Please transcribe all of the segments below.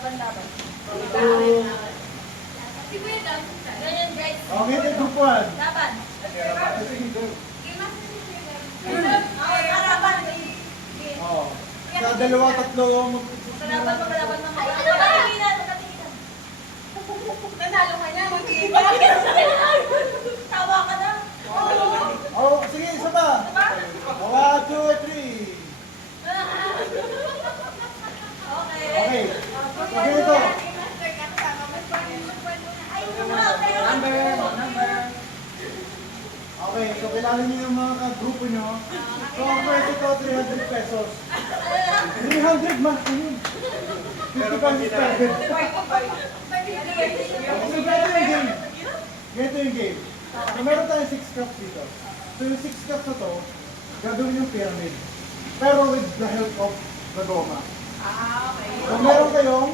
Laban-laban. Ganyan guys. Okay, group 1. Laban. Oh. Sa dalawa, tatlo, Sa laban, maglaban ng mga. Ano ba? Tinginan. Nanalo ka niya. Tawa ka na. oh, sige, isa pa. 1, 2, 3. Okay. Okay, ito. Number. Okay, so kailangan niyo yung mga grupo nyo. So, ang price ito, 300 pesos. 300 man, ano yun? 50 pesos per head. So, ganito yung game. Ganito yung game. So, meron tayong 6 cups dito. So, yung 6 cups na to, gagawin yung pyramid. Pero with the help of the goma. So, meron kayong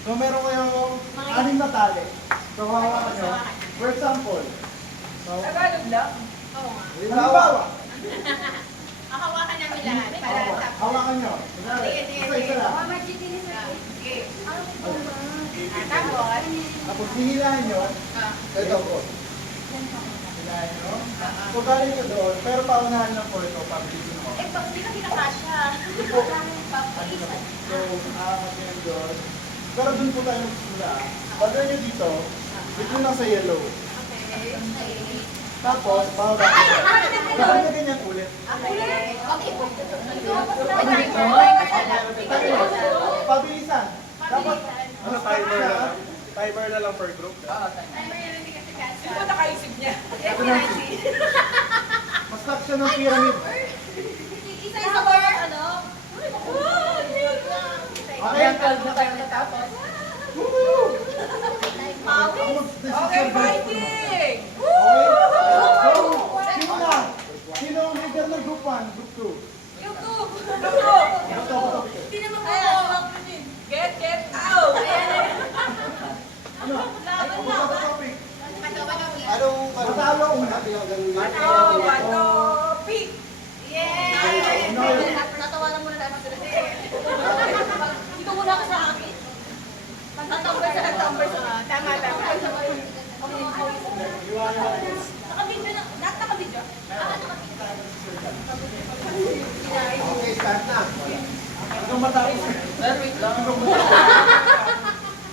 So, meron kayong 6 na tali. So, hawakan nyo. For example, so, Tagalog lang. halimbawa, Hawakan namin lahat para sa... hawakan nyo. Sige, sige, Isa-isa lang. Sige. Ah, Tapos, Tapos, hihilahin nyo. Ito po. Hihilahin nyo. So, galing nyo doon, pero paunahan lang po ito, pabilisin mo. Hindi ka kinakasya. So, aangat nyo yun doon. Pero doon po tayo magsimula. Pagka nyo dito, dito lang sa yellow. Tapos, bawala nyo. Dapat nyo ganyan ulit. Pabilisan. Dapat, Ano, timer na lang? Timer na lang per group? Sino ba nakaisip niya? ito na. Mas stuck siya ng pyramid. Isa-isa ba yung ano? Okay, na kayo natapos. Woo! Okay, fighting! Okay. So, sino na? Sino ang leader ng group 1, group 2? YouTube! Ito. Hindi naman ko. Get out! Ano? Ano ba topic? Anong... Matalo una. Bato! Pick! Yay! Natawanan muna tayo mag Ito muna ka sa akin. Nagtambay sa Tama, tama. Nakabidyo na. Lahat nakabidyo? Okay, start na. Hanggang matapos. Wait lang.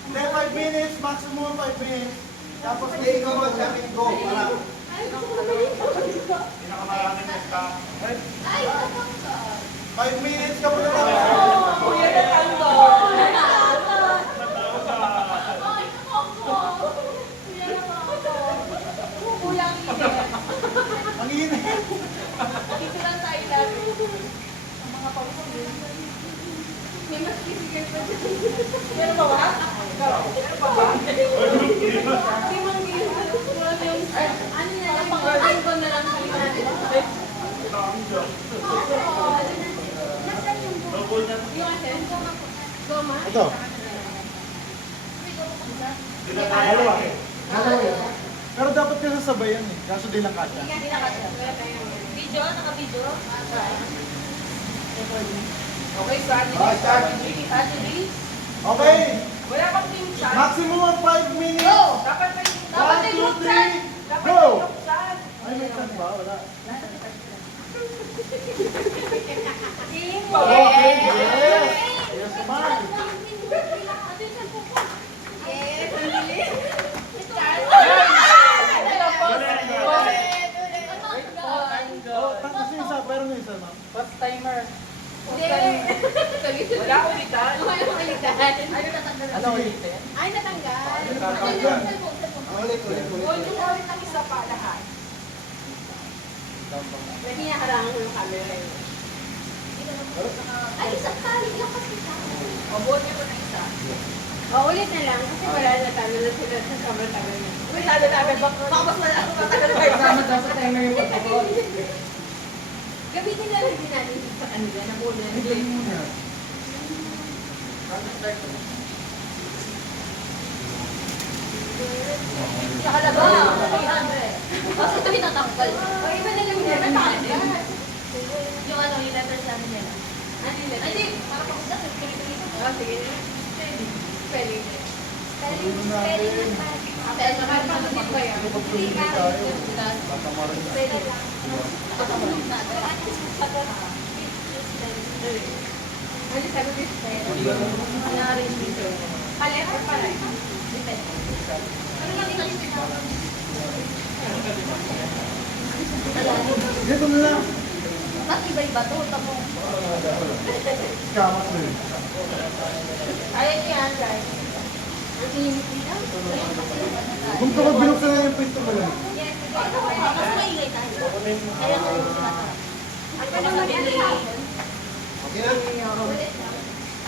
Then 5 minutes, maximum 5 minutes. Tapos hindi ikaw magsabi go. Para. Pinakamaraming nesta. 5 minutes ka muna lang. Kuya na tango. Kulang init. Ang init. Dito lang sa ilan. Ang mga pawis din. May mas kisigan pa dyan. Meron ba ba? Meron ba ba? May mga gising. Wala yung... Ano na lang? Pang-urban ko na lang sa natin. Yung asin? Goma? Ito. Dalawa. Pero dapat ka sasabayan eh. Kaso di lang kasya. Hindi na kasi. Video? Naka-video? Okay, strategy. Strategy. Okay. Wala pang team chat. Maximum of 5 minutes. Dapat may 1, 2, 3. Dapat Go! may group chat. Ay, may time ba? Wala. Teamwork. Okay, yes. Yes, man. Oh, tapos yung isa, pero may isa, ma'am. First timer. Wala ulitan. Ano ulitin? Ay, natanggal. Ulit. Ulit ang isa pa lahat. Pwede niya harangan ko yung camera yun. Ay, isang kalit lang kasi sa Mabuot niyo na isa. Ulit na lang kasi wala na tayo na sila sa sobrang tagal na. Uy, tagal. Baka mas matagal pa yun. Dapat timer yung pagkakot. Gamitin na lang din natin sa kanila na muna. Bigyan mo muna. Sa halaga, 300. Kasi ito hinatanggal. O, iba na lang May yan. tanggal. Yung ano, yung letters namin nila. Ano yun? Ay, di. Para pang sige na. Spelling. Ano natin? Dahil nakakapagod ba yan? Ano pag tuloy tayo? Baka marin na. Ano sabi ko spelling? Wala rin dito. Paleto pala. Depende. Ano nga dito? Dito na lang. Tapos iba-iba to, tamo. Kamas na yun. Kaya niyo yan, guys. Ang init nila. Kung kapag binuksan na yung pwesto mo lang. Mas maingay tayo. Kaya ko yung sinasabi. Ang tanong mo yan. Okay na?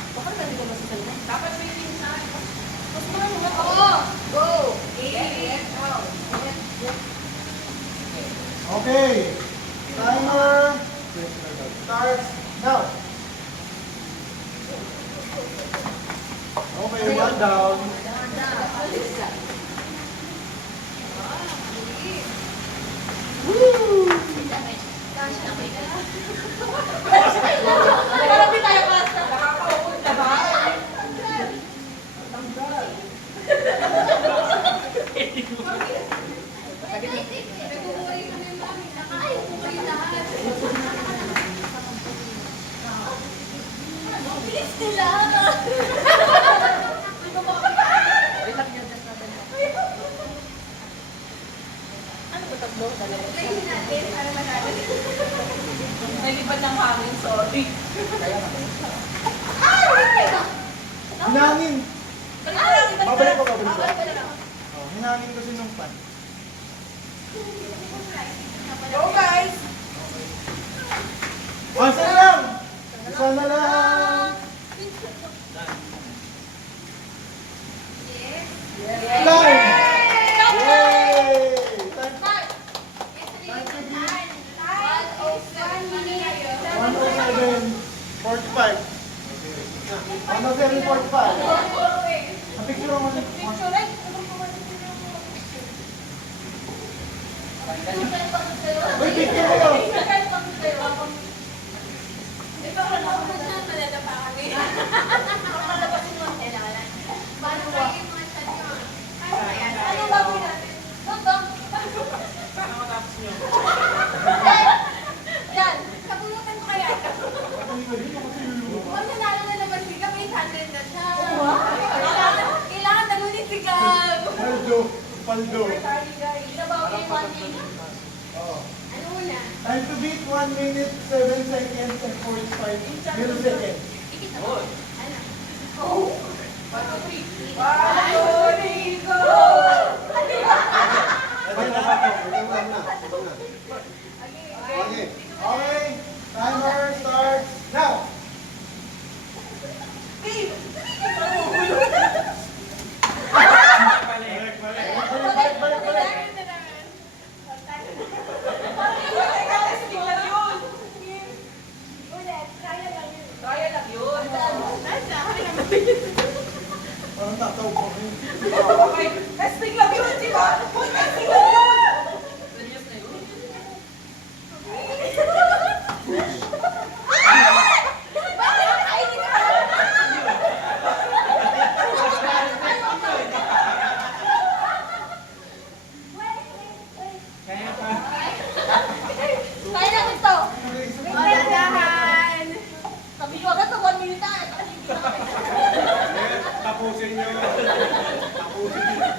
Bakit sabi ko masasalita? Dapat may minsan. Mas marami na. Oo! Go! Okay. Timer starts now. Okay, one down. Marami tayo kasta. Nakakaupod na ba? Naguguri kami mami. Nakakaupo kayo lahat. Bilis nila. Ano ba tatlo? Dalawa. Lagyan natin para madali. Nalipad ng hangin, sorry. Hinangin. Babalik pa, babalik pa. Babalik pa. Oh, hinangin kasi nung pan. Go, guys! Isa na lang! Isa na lang! Yes. Time! Go, Yay! Start! Time to be 1:01 minutes. 1:07:45. 1:07:45. Ang picture mo na. Picture, right? Uy, picture mo yun! Ikaw na lang. Malala pa kami. Kailangan. Paano ba yung mga chat nyo? Ano gagawin natin? Dong. Sana matapos nyo. Yan. Kapulutan ko kaya ito. Pag nanalo na naman si Gab, 800 na siya. Kailangan nalunin si Gab. Paldo. Binabawi yung 1 minute. Oo. Ano una? Time to beat 1 minute, 7 seconds, and 45 milliseconds. Ikita mo. Ano? Oh. 1, 2, 3. 1, 2, 3, go! Okay, timer starts now. Steve! Balik. Balik, balik, balik. Kaya lang yun. Parang tataw ko. Okay. Testing lang yun, di ba? Testing lang yun. Serious na yun. Bakit nakainit ka? Kaya pa. Kaya namin to. Dahan! Sabi nyo agad sa 1 minute na. Kasi hindi na kami. Tapusin nyo. Tapusin nyo.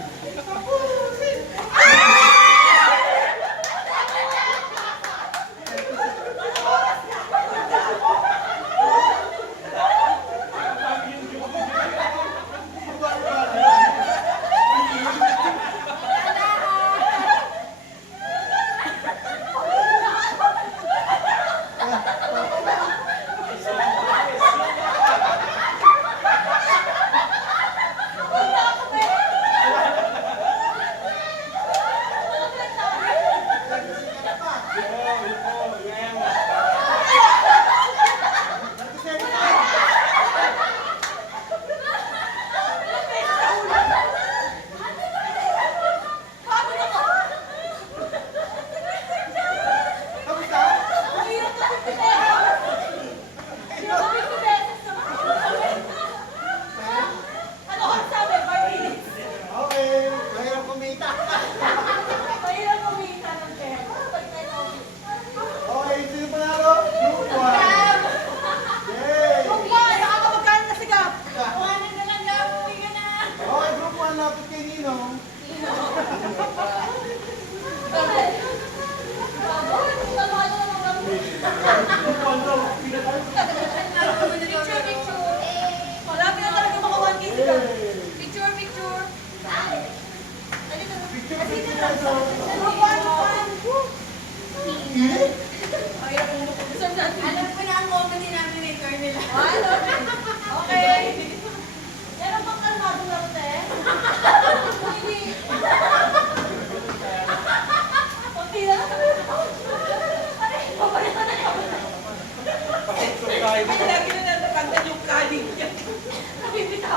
driver. Lagi na natapandan yung kaling niya. Hindi na